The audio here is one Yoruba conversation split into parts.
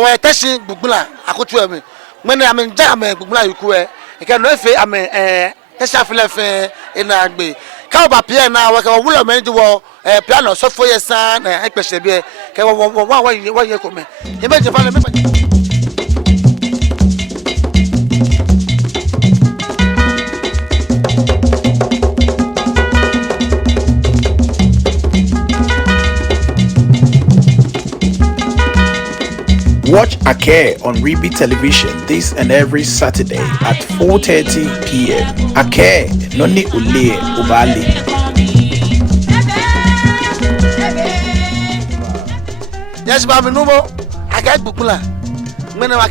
wa Teshie Bugula akotu ame when I mean jam Bugula yukue e can no fe ame Teshie afele fe ina agbe ka ba pia na wa ka wula me wo piano so for yes na e pese bi ke wa ye ko me e me je fa me. Watch Akɛɛ on Reeby television this and every Saturday at 4:30 p.m. Akɛɛ noni ule ubali. Yes, baby, no more. Akɛɛ Bugula. When I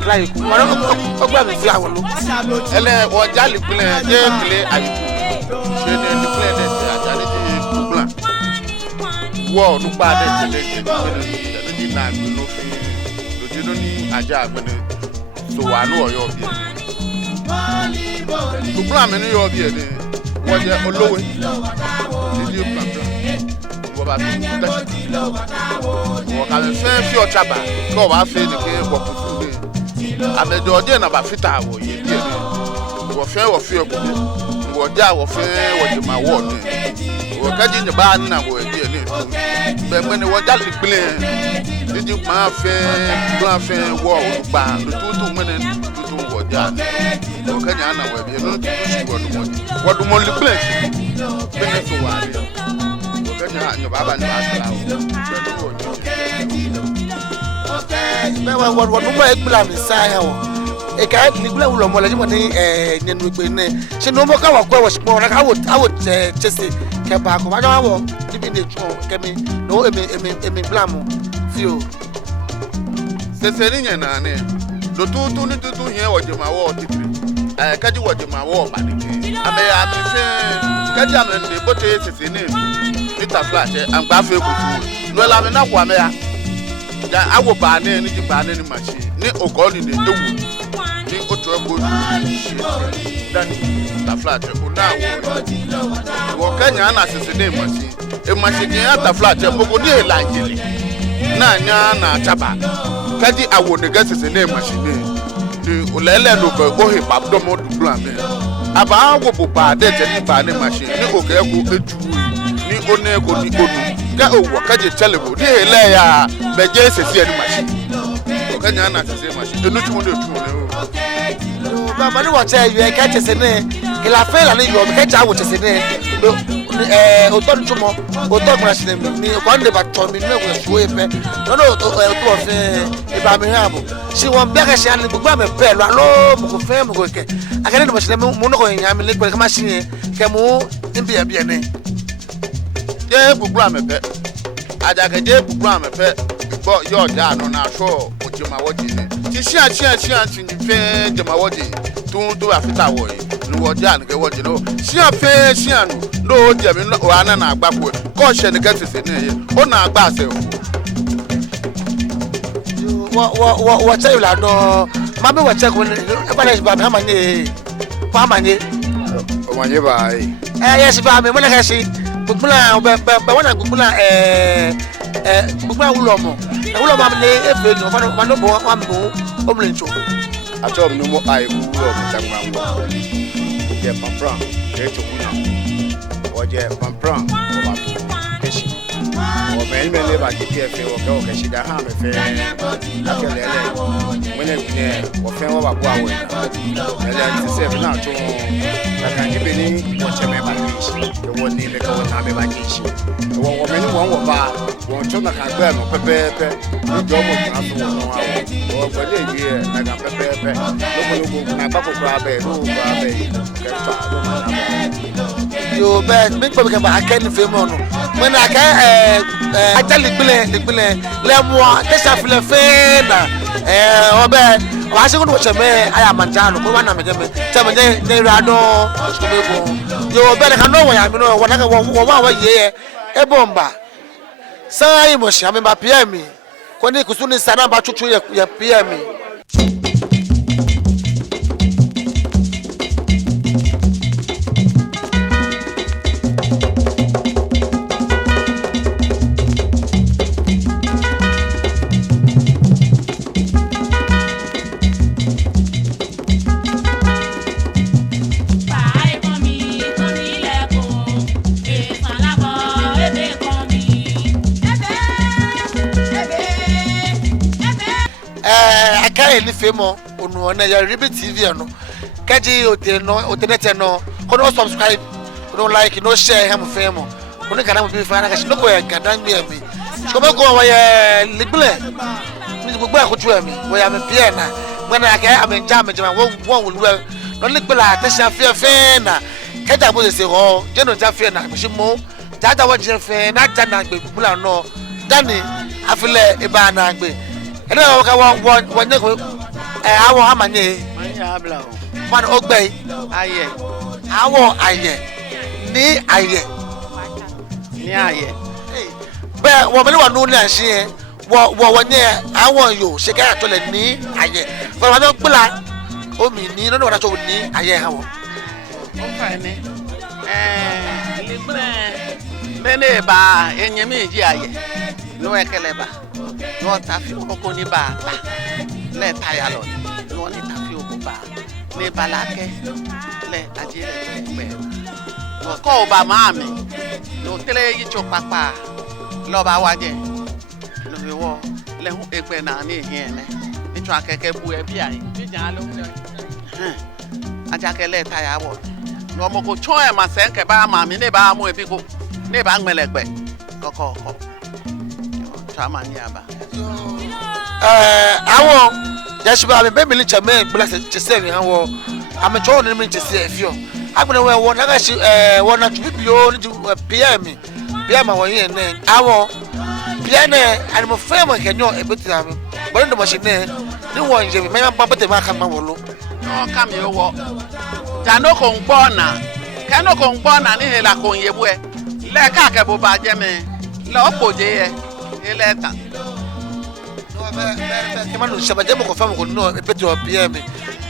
Climax. What about flower? Ele o jali play ayi. Je ne play Wow, no bad day. Na no fi. Do ni aja agbene. So wa no oyo bi. To plan me no yo bi ni. Wo je olowe. Di plan. Wo ba Teshie. Wo ka me fe fi o chaba. Ko wa fe ni ke wo putu ni. Amedo ode na ba fita wo ye bi ni. Wo fe obu. Wo ja wo fe wo je ma wo ni. Wo ka ji ni ba na wo ye ni. Ben when the water is clean, did you ma plan war ban the two minutes to water? Okay, Anna will be not what the money place. Finish the water. Okay, your Baba and what plan is a guy will more like what he she no more was more like I would just say back. I don't want to be the no blamo few. Seserinya na ne do tu here what you ma war kaji what you ma war ba ni ame ya mi fe kaji ame de bote sese ne mita flash am gba fe kutu no la me na kwa me ya da awo ba ne ni ji ba ne ni machine ni ogoni de ewu ni otu ego dan ta flash o na wo kanya na sese ne machine e machine ya ta flash bogo ni elangele na nya na chaba kaji awo ne gasese ne machine ni olele no ko ohe babdo mo du plan me aba wo bo ba de je ni ba ne machine ni o ke ko eju ni one ko ni onu ka owo kaji chelebo ni ele ya beje sese ni machine o kanya na sese machine enu tumo de tu ne o baba ni what you ka chese ne ila fe la ni yo ka cha wo chese ne Odoi tumo Odoi machine ni ko nde ba to mi ne ko so efe no to fe e ba mi rabo si won be ka se ani gbogbo me pe lo alo mo ko fe mo ko ke akere ni machine mo no ko yan mi le pe ka machine ke mo nbi abia ne je gbogbo amepe aja ke je gbogbo amepe bo yo ja no na so ojima woji ni ti sia ti ni fe jema woji tun afita wo yi ni woja ni ke woji no sia no je mi o ana na agbapo ko se ni ke sese ni ye o na agba se wo che la do ma be wo che ko ni e ba le ba ma manye pa manye o manye ba yes ba me mo le ka si Bugula be wona Bugula Bugula ulomo ma ne efe no ma no bo ma mo omlencho atom no mo ai ulomo tangmango je pampran je chukuna oje pampran o ba Teshie o me le ba ki efe o ke o ke shida ha me fe akelele when e o fe o ba bo awo ele ti se na to la kan ke beni o che me ba ki ke wo ni le ka wo na me ba ki wo me ni wo ba wo cho na kan gba no pepepe ni jo mo na so wo no awo o gbe le bi e na kan pepepe lo mo na ba ko bra be no bra be ke ta do ma na yo be mi ko ke ba Akɛɛ ni fe mo no when Akɛɛ ajali gbele le mo Teshie afele fe na o be wa se ko do che me aya manjano ko wa na me je me che me ne ra do ko me ko yo be na kan no wa ya mi no wa na wa ye e bomba sai mo sha me ba pia mi ko ni kusuni sana ba chuchu ya pia mi Akɛɛ ni femo onu na ya Reeby TV no kaji Odotei no kono subscribe kono like no share ham femo kono kana mo bi fa na kashi no ko ya gadan mi ami ko be ko wa ya lible ni gbogbo akotu ami wo ya me pie na ngana Akɛɛ amenja amejama wo wulu no lible Teshie fe na keta mo se ho je no ja fe na mo jaja wo je fe na ja na gbe gbula no dani afile iba na gbe ene wo ka wo nye ko awo amanye manya abla o man ogbe aye awo aye ni aye be wo me wa nu ni anse wo nye awo yo se ka to le ni aye for wa no gbula o mi ni no na to ni aye ha wo o fa ni libre bene ba enyemi ji aye no ekele ba no tafi oko ni ba ta le taya lo no ni tafi oko ba ni balake le ajire pe no ko ba mami no tele yi cho papa lo ba waje no we wo le hu egbe na ni ehin ene ni tun akeke bu e bi ayi bi jan lo ajake le taya wo no mo ko cho e ma se nke ba mami ni ba mu e bi ko ni ba nmelegbe koko Chamani aba. Awo yashiba me be mi chame gbula se se mi awo amecho no mi se efio agbene we wo na ga shi wo na tubibio ni PM wo yen ne awo PM ne ani mo frame kenyo ebetu am bo ndo machine ni wo nje me ma bete ma kan ma wo lo no kam yo wo jano ko ngbo na kano ko ngbo na ni hela ko yebu e le ka ke bo ba je me lo poje ye eleta ke manu shabaje mo ko fam ko no ebetu PM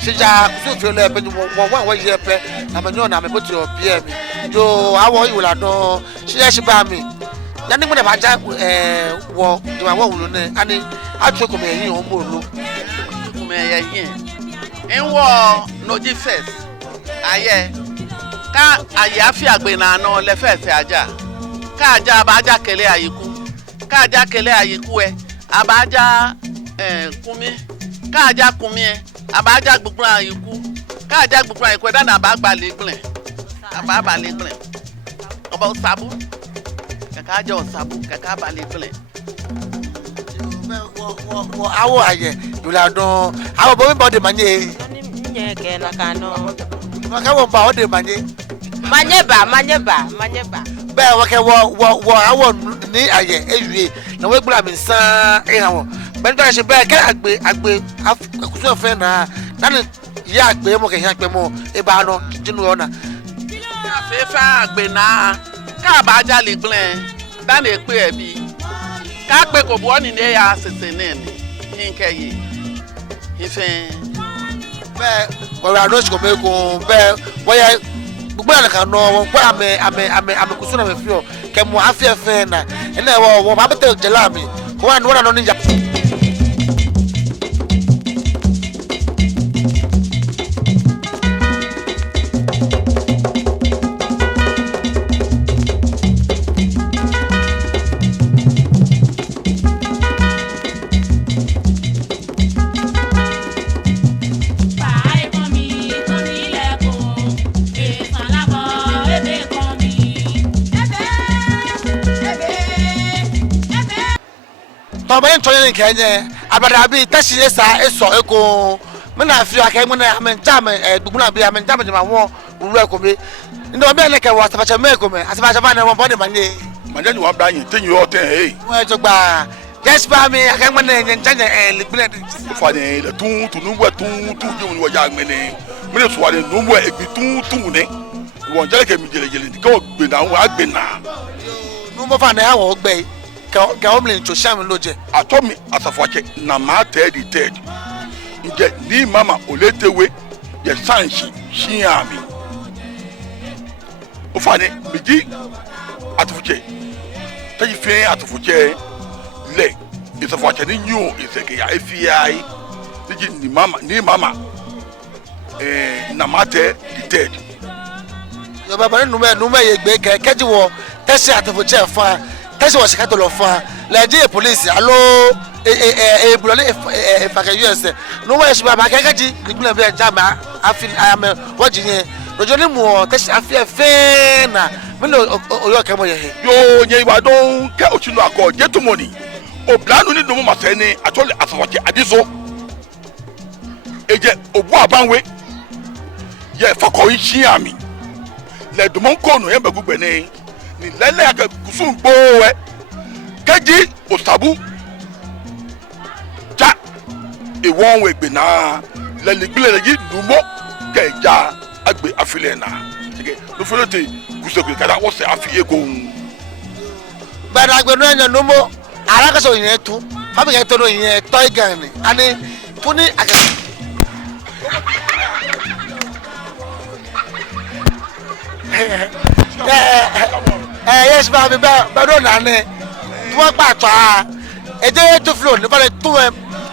sija kusu fi le pe wo ye pe na manyo na me betu PM yo awo iwula do sija shiba mi yani mo na ba ja wo do awo wulu ne ani atu ko me yin o mo lo ko me ye yin enwo no di first aye ka aye afi agbe na no le first aja ka aja ba aja kele ayiku ka aja kele ayiku e abaja kumi ka aja kumi e abaja gbugbu ayiku ka aja gbugbu ayiku da na ba gba legble aba ba legble oba sabu ka aja sabu ka ba legble wo awo aye dula don awo bo mi body manye nye ke na kano maka wo ba o de manye manye ba be wo ke wo awo ni aye ewie na we gbura mi san e ha wo be ndo se be ke agbe akuso fe na ni ya agbe mo ke ya agbe mo e ba no jinu ona fe fa agbe na ka ba ja legble da na epe ebi ka pe ko bo ni ne ya sese ne ni nke yi ife be wo ra no ko me ko be wo ya gbogbo ala kan no wo kwa ame kusuna me fio ke mo afia fe na ene wo ba bete jela mi ko wa no ni ja Mama ntonye nkenye abada bi Teshie sa eso eko me na afio aka me na amenja me duguna bi amenja me ma wo uru eko bi ndo be na ke wa sabacha me eko me asabacha ba na mo body manye manja ni wa bra yin tenyu o ten hey wo jogba just ba me aka me na nyenja ligbele fa ni le tun tu nu wa tun tu je wo ya me le so wa ni nu wa egbi tun ne wo nje ke mi jele ko gbe na wo agbe na nu mo fa na ha wo gbe ka omlin to sham loje atomi asafoche na ma third nje ni mama oletewe ye sanshi shiami o fane biji atufuche tayi fe atufuche le isafoche ni nyu iseke ya efiai diji ni mama na ma third yo baba nu me ye gbe keji wo Teshie atufuche fa Teshie was shikato lo fa la je police allo e bulole e fa ka US no wa shiba ba ka ji ligbule be jama afin am wajinye rojo ni mu Teshie afia fe na me no oyo ka mo ye he yo nye wa don ke ochinu akọ jetu money oblanu ni domo maseni atole asawache adizo eje obu abanwe ye fakọ ichi ami le domo kono ye bagugbe ni lele aka kusun gbowe keji osabu ja ewon we gbe na lele gbele yi dumo keja agbe afile na tige no folote kusoko kada wo se afi ego ba na gbe no enya no mo ara ka so yen tu fa be to no yen toy gan ni ani tuni aka yes ba be ba do na ne tu wa pa to a e de to flow ni ba le tu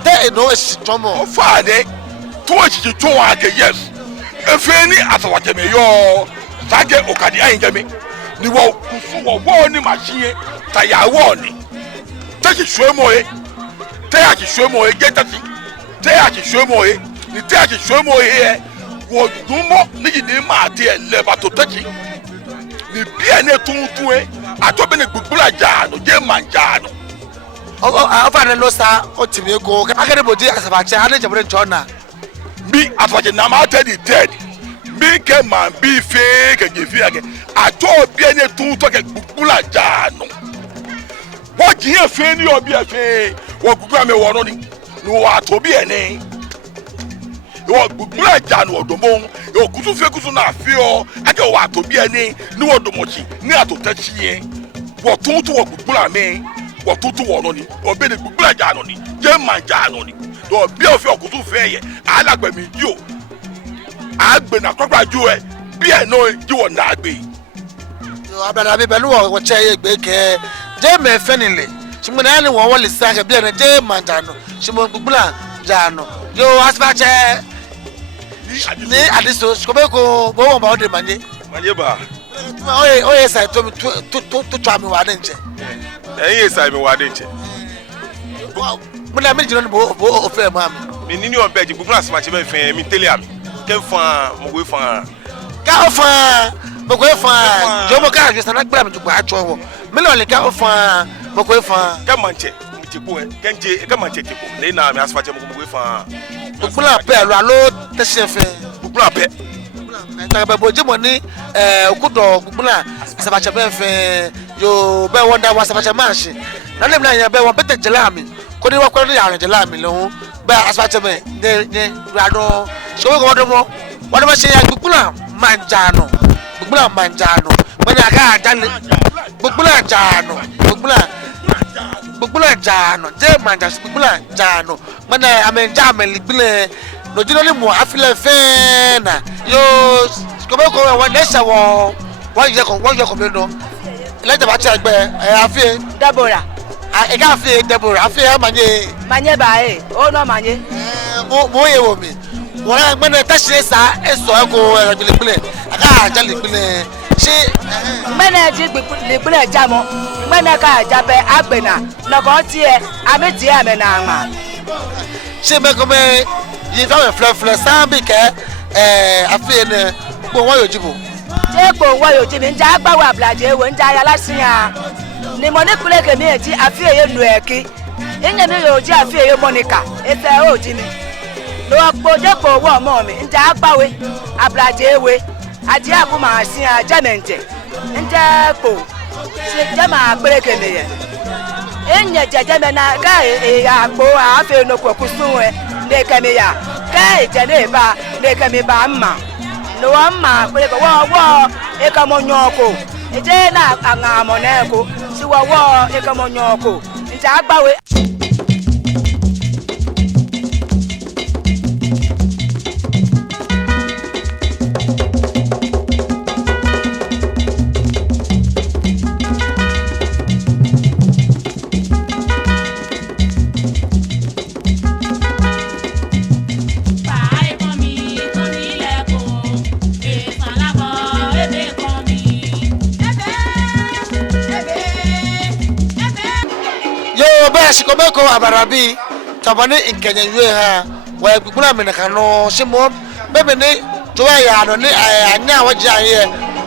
te no esi tomo fa de to chi to wa ke yes efe ni asawache me yo sage okadi ayinjemi ni wo kusu wo ni machine ta ya wo ni Teshie shomoe te ya chi shomoe getati te ya chi shomoe ni te ya chi shomoe wo dumo ni ma te le ba to Teshie ni bia ne tuntu atobe ne gbugula jano je manjano o fa ne no sa o timi ego aka ne bodi asabache ade jabere chona bi asabache na ma te di dead bi ke man bi fe ke je fi age ato bia ne tuntu ke gbugula jano wo ji e fe ni obi e fe wo gbugula me wo no ni wo ato bi ene wo gbugula jano odomo yo kusu fe kusu na fi o ake wo ato bi ene ni wo domochi ni ato Teshie wo tuntu wo gbugula me wo tuntu wo no ni obi ni gbugula jano ni je man jano ni do bi o fi okusu fe ye alagbe mi ji o agbe na kwagbaju e bi e no ji wo na agbe yo abala bi pelu wo che egbe ke je me fenile shimo na ni wo le sa ke bi e je man jano shimo gbugula jano yo asbache ni adiso ko be ko bo won ba o de manje ba oye sai to twa mi wa de nche eyin sai mi wa de nche mo na mi jino bo o fe ma mi ni on beji gbugula asmache be fe mi tele ami ke fa mo go fa ka o fa mo go fa jo mo ka je sana gbara mi ju gba acho wo mi lo le ka o fa mo go fa ke manche mi ti ko kenje ke manche ti ko le na mi asmache mo go fa gbugula pe lo alo Teshie fe gbugula pe ta be boje mo ni okudo gbugula asabache be fe yo be wonder wa asabache manshi na le na yan be won bete jelami ko ni wa ko ni yan jelami lohun be asabache me ne rado so ko wodo mo se ya gbugula manjano mo ni aka jale gbugula jano je manja gbugula jano mo na amenja ligbile no jino ni mo afile fe na yo ko be ko won le se wo je ko be no le te ba ti egbe afie Deborah. e ka afie Deborah afie Manye ba o no manye. mo ye wo mi wọ́n gbé ní Teshie sa èso ẹ̀kọ́ ẹ̀rọ gbìlẹ̀gbìlẹ̀ àká àjà lìgbìlẹ̀ ṣé. Gbẹ́nà jí lìgbìlẹ̀ jámọ́ gbẹ́nà ká àjábẹ́ àgbẹ̀nà nọ̀kọ́ tiẹ̀ àmì tiẹ̀ àmì nà àmà. ṣé mẹ́kọ́mẹ́ yìí fẹ́ràn fúlẹ̀fúlẹ̀ sábì kẹ́ àfihàn ní gbogbo wọn yóò jìbò. Ṣé gbogbo wọn yóò jìbò njẹ́ àgbàwọ̀ àbùlàjẹ́ èwo njẹ́ ayálásíyàn ni mo ní kúlẹ̀ kèmí ètí àfihàn yẹn nù ẹ̀kí ìyẹn mi yóò jí àfihàn yẹn mọ́nìkà ètò ẹ̀ ó jí mi. Lo pojepo wo mo mi nja agbawe ablaje ewe adi aku ma sin ajamente nja po se jama pereke meye enye jeje me na ga agbo afi no kokusun e de kemeya ka eje ne ba de keme ba mma no mma pereke wo e ka mo nyoko eje na anga mo na ko si wo e ka mo nyoko nja agbawe. Tomeko abarabi tabane inkenya yue ha wa gbuna me naka no shimo bebe ne to ya no ne anya waja ye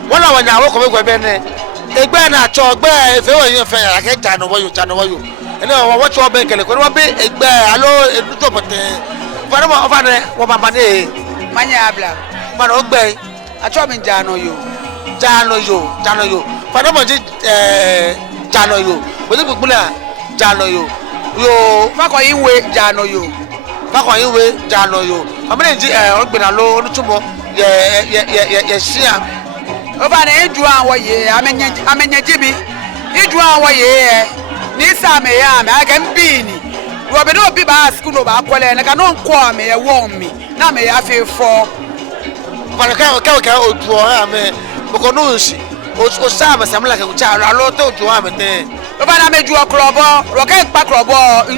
wona wanya wo ko be be ne egbe na cho gbe efe wo yin fe ya ke jano wo yo ene wo cho be kele ko wo be egbe alo eduto bote fara mo ofane wo baba ne manya abla mana ogbe acho me jano yo fara mo ji jano yo bo ni gbuna jano yo fako iwe jano yo amene ji ogbena lo onutumo ye shia oba na edu awon ye amenya jibi edu awon ye ni same ya me aga mbini wo be no bi ba school no ba kwole na ka no nko me ye won mi na me ya fefo bana ka odu o ha me boko no nsi o sa ma samla ka cha lo to odu ha me te oba na meju okrobo ro ka pa krobo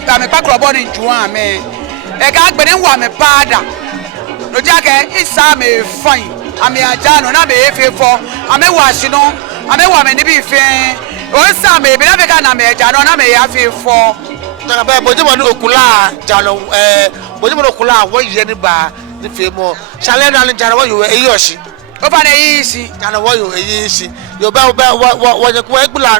ame pa krobo ni ju ame e ka gbe ni wa me pada no jake isa me fine ame ajano na me efefo ame wa shino ame wa me ni bi fe o sa me bi na be ka na me ajano na me ya fefo na ba boje mo ni okula jalo boje mo okula wo ye ni ba ni fe mo chale na ni jaro wo yo eyi osi oba na yi si jalo wo yo eyi si yo ba wo je ko egbula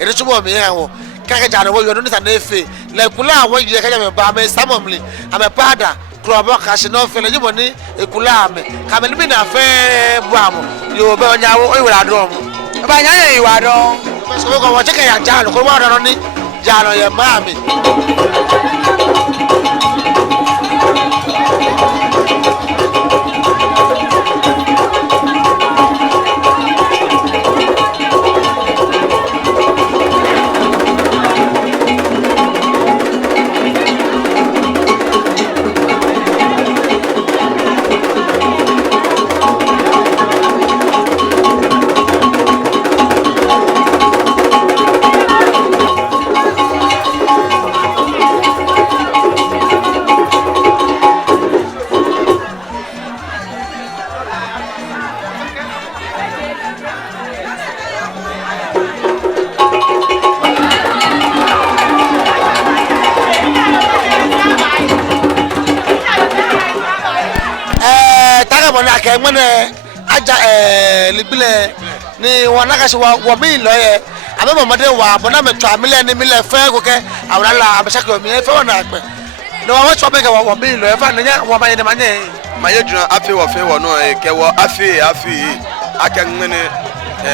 ere tumo mi han wo kaka jaro wo yo no sa na efe le kula wo ye ka me ba me samomli ame pada krobo ka se no fe le jibo ni ekula ame ka me ni na fe bu amo yo be onya wo iwura do mo oba nya ye iwa do so ko wo cheke ya jalo ko wo do ni jalo ye mami Akɛɛ mene aja libile ni wana kasi wa mi lo ye abe mamade wa bona me twa mile ni mile fe ko ke awala abashaka mi fe wana agbe no wa twa be ke wa mi lo ye fa nya wa ma ye de manye maye djuna afi wa fe wo no ke wo afi akan mene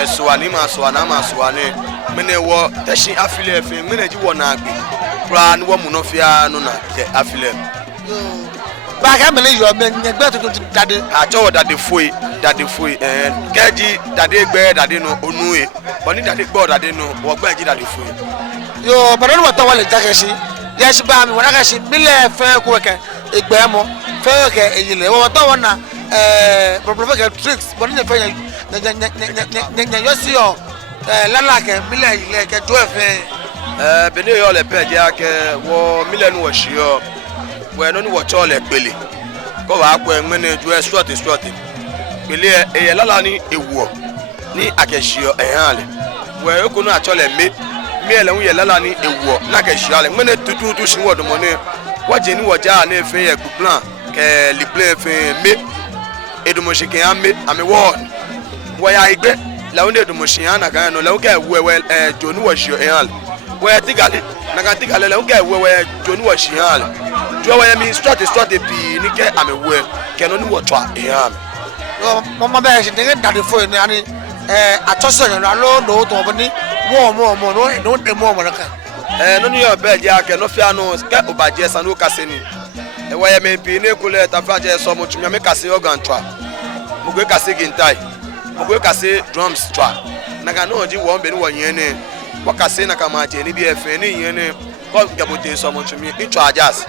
suwani ma suwani mene wo Teshie afile fe mene ji wo na agbe pra ni wo mu no fia no na ke afile ba ka mele yo me nyegbe to dade acho dade foi keji dade gbe dade no onue boni dade gbo dade no wo gbe ji dade foi yo badon wa tawale jakeshi yes ba mi wana kashi mile fe ko ke egbe mo fe ke eyile wo to wona problem ke tricks boni ne fe nya yo si o lala ke mile ile ke do fe bene yo le pe je ake wo mile nu wo shio we no ni wo chole pele ko wa ko enmene ju short pele eye lala ni ewo ni akeshio ehanle we ko no achole me ele wu ye lala ni ewo na akeshio ale mene tutu shi wo do mo ne wa je ni wo ja na efe ye plan ke li play fe me edomo shi ke ame wo wo ya igbe la won edomo shi ana kan no la wo ke we jonu wo shio ehanle we tigale na kan tigale la wo ke we jonu wo shi ehanle Jowa ya mi start bi ni ke amewe ke no ni wo twa eham yo mama ba shi de dade fo ni ani atoso yan lo no to boni mo no de mo ka no ni yo be ja ke no fia no ke obaje san o kase ni wa ya me bi ni kule ta faje so mo tumi me kase organ twa mo gbe kase gintai mo gbe kase drums twa na ga no ji wo be ni wo yen ni wo kase na ka ma je ni bi efe ni yen ni ko gabote so mo tumi itwa jazz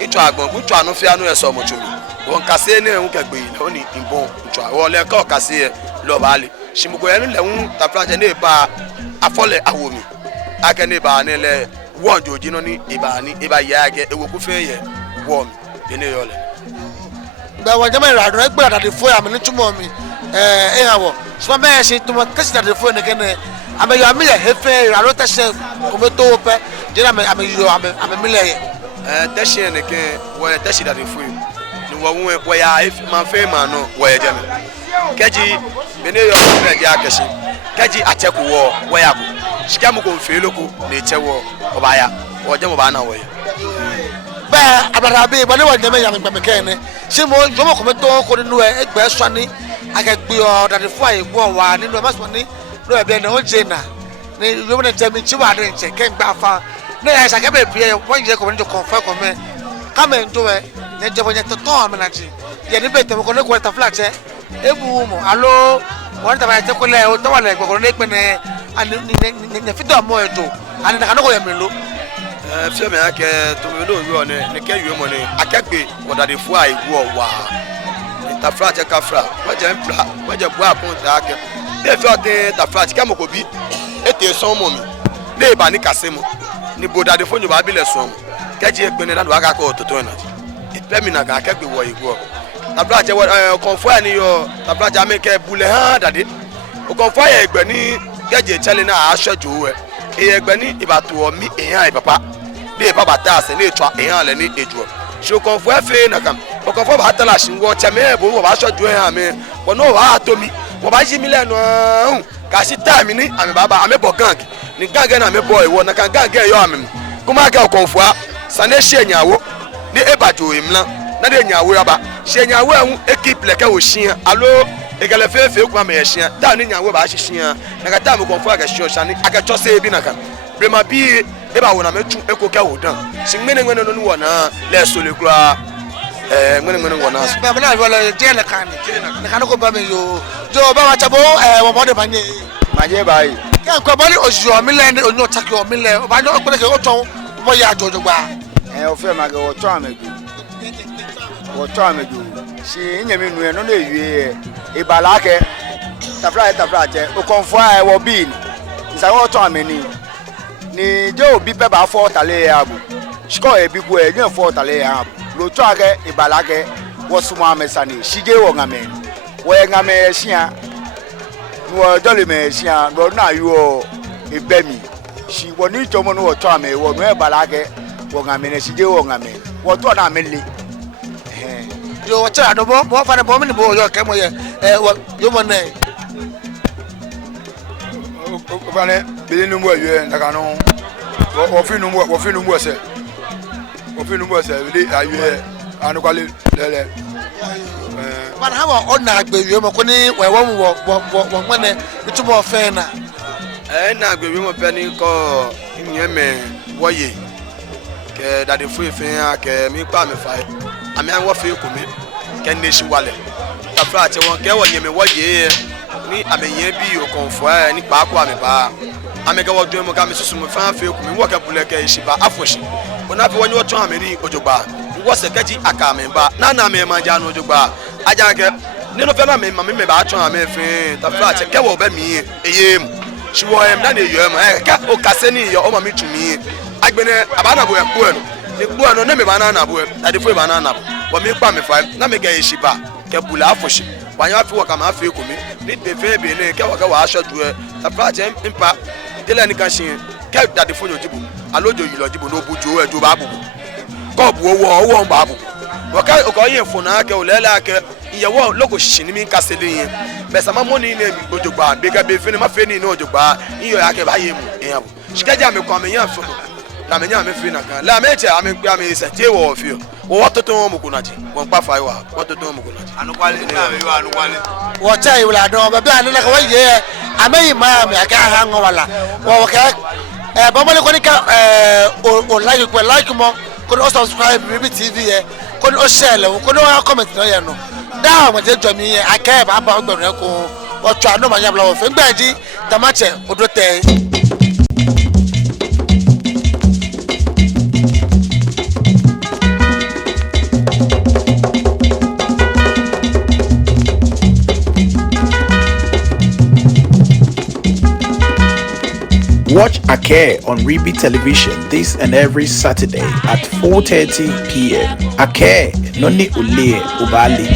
itwa agbon itwa no fia no eso mo tumi won kase ni ehun kegbe ile oni ibon itwa wo le ko kase e lo bale shimugo enu le hun ta franje ne ba afole awomi ake ne ba ne le won joji no ni iba ya ge ewo ku fe ye won ene yo le ba wa jama ra do egbe dade fo ya mi ni tumo mi hawo so be se tumo kasi dade fo ne kene ame yo ame hefe alo Teshie kometo pe je ame yo ame mile Teshie ne ke wo Teshie da de fu ni wo ya if man fe man no wo ya jame keji bene yo be je Akɛɛ keji acheku wo ya ko shika mu ko fe loko na echewo obaya wo je mo ba na wo ya ba abarabe ba le wa nyame yame gbemekene se mo yo mo kometo ko ni nu egbe swani akegbe o da de fu aye gbo wa ninu e maso ni no e be na o je na ni yo mo temi chi wa de nche ke gba fa ne ya sa ke be pie won je ko ni to confirm ko me ka me ndo e ne je bo nye to am na ji ye ni be temi ko ne ko ta flat e ebu mo alo won ta ba te ko le o to wa le ko ne pe ne ani ni fito mo e do ani na ka no ko ye me lo fie me Akɛɛ to me no wi ne ke wi mo ne akegbe wodade fu ai wo wa ta flat ka fra wa je bo apon ta Akɛɛ de fi o te ta flat ka mo ko bi ete son mo mi de ba ni kase mo ni bodade fu nyo ba bi le so mo keji egbe ne na do aka ko toto na ji pe mi na ka akegbe wo igwo ta flat je konfo ani yo ta flat ame ke bule ha dade o konfo ya egbe ni keji chele na asojo egbe ni ibatu o mi eyan papa de baba ta se le twa eyan le ni ejuo so konfo efe na kam o konfo ba ta la shinwo cheme bo ba sojo eyan me bo no wa to mi bo ba ji mi lenu ka si time ni ame baba ame bo gang ni gang na me boy wo na kan gang yo ame kuma ga konfo a sane hye nyawo ni ebajo emla na de nyawo aba hye nyawo hu equipe le ka wo hia alo egele fefe kuma me hia ta ni nyawo ba hia na ka ta me konfo aga hio shani aga chose bi na kan brema bi eba wona metu ekoka wodan singmene ngene no wona le sole kura ngene wona so ba na wala je le kan ne kan ko ba me yo jo ba wa chabo wo mo de banye maje bai ke ko ba ni ojo mi le ni onyo taki o mi le ba no pe ke o ton mo ya jojo gba o fe ma ga wo to amegu si nyame nu no na ewie ibala ke tafra je o konfo wo bin nsa wo to ameni ni jo bi pe ba fo tale abu shiko e bi ku e nyen fo tale abu lo to ake ibala ke wo sumo amesani shije wo ngame wo ngame hia wo dole me hia ro na yo ebemi shi wo ni to mo no wo to ame wo no ibala ke wo ngame ne shije wo ngame wo to na mele yo wa cha do bo fa ne bo mi ni bo yo ke mo ye yo mo ne vale bele no mo awie na kanu wo fi no mo se bele awie anu kwale lele man ha wo na agbewie mo ko ni we wo ngene bitumo fe na na agbewie mo pe ni ko nyeme woye ke dade fu efe ya ke mi pa me fa ami an wo fe ko mi ke nation wale ta fra che won ke wo nyeme woye ni amenye bi o konfo ni pa ko ame ba amega wo dwe mo ga me susu mo fa fe ku mi wo ka bule ke shiba afoshi ona fi wonyo to ameri ojogba wo se keji aka me ba na me ma ja no ojogba aja ke ni no fe na me ba to ame fe ta fra che ke wo ba mi eyem shi wo em na ne yo em ka o kase ni yo o ma mi tumi agbene abana bo ekpo eno ni kpo eno na me ba na bo ade fo ba na wo mi pa me fa na me ga shiba ke bula afoshi wanya fi wo ka ma fe ku mi ni de fe be ne ke wo ka wa aso du ta fra che impa tele ni kan shin ke dade fo yojibu alojo yi lojibu no bujo ejo ba bubu ko bu owo ba bubu wo ka o ko yin fo na ke o lela ke iyewo logo shin mi ka sele yin be sama mo ni ne ojogba be ga be fe ni ma fe ni no ojogba iyo ya ke ba ye mu eyan bu shikeja me ko me yan fo na me yan me fe na kan la me che ame gba me se te wo fi wo wototo mo kunaji won pa fa wa wototo mo kunaji anu kwale na we wa anu kwale wo cha yi wala do ba ba na ka wa ye ameyi ma me aka ha ngo wala wo ka ba mo le ko ni ka o like mo ko o subscribe Reeby TV ko o share le ko o comment no ye no da mo je jo mi Akɛɛ ba ba gbẹrun ko o twa no ma ya bla wo fe gbaji tamache Odotei. Watch Akɛɛ on Reeby Television this and every Saturday at 4:30 p.m. Akɛɛ noni ule ubali.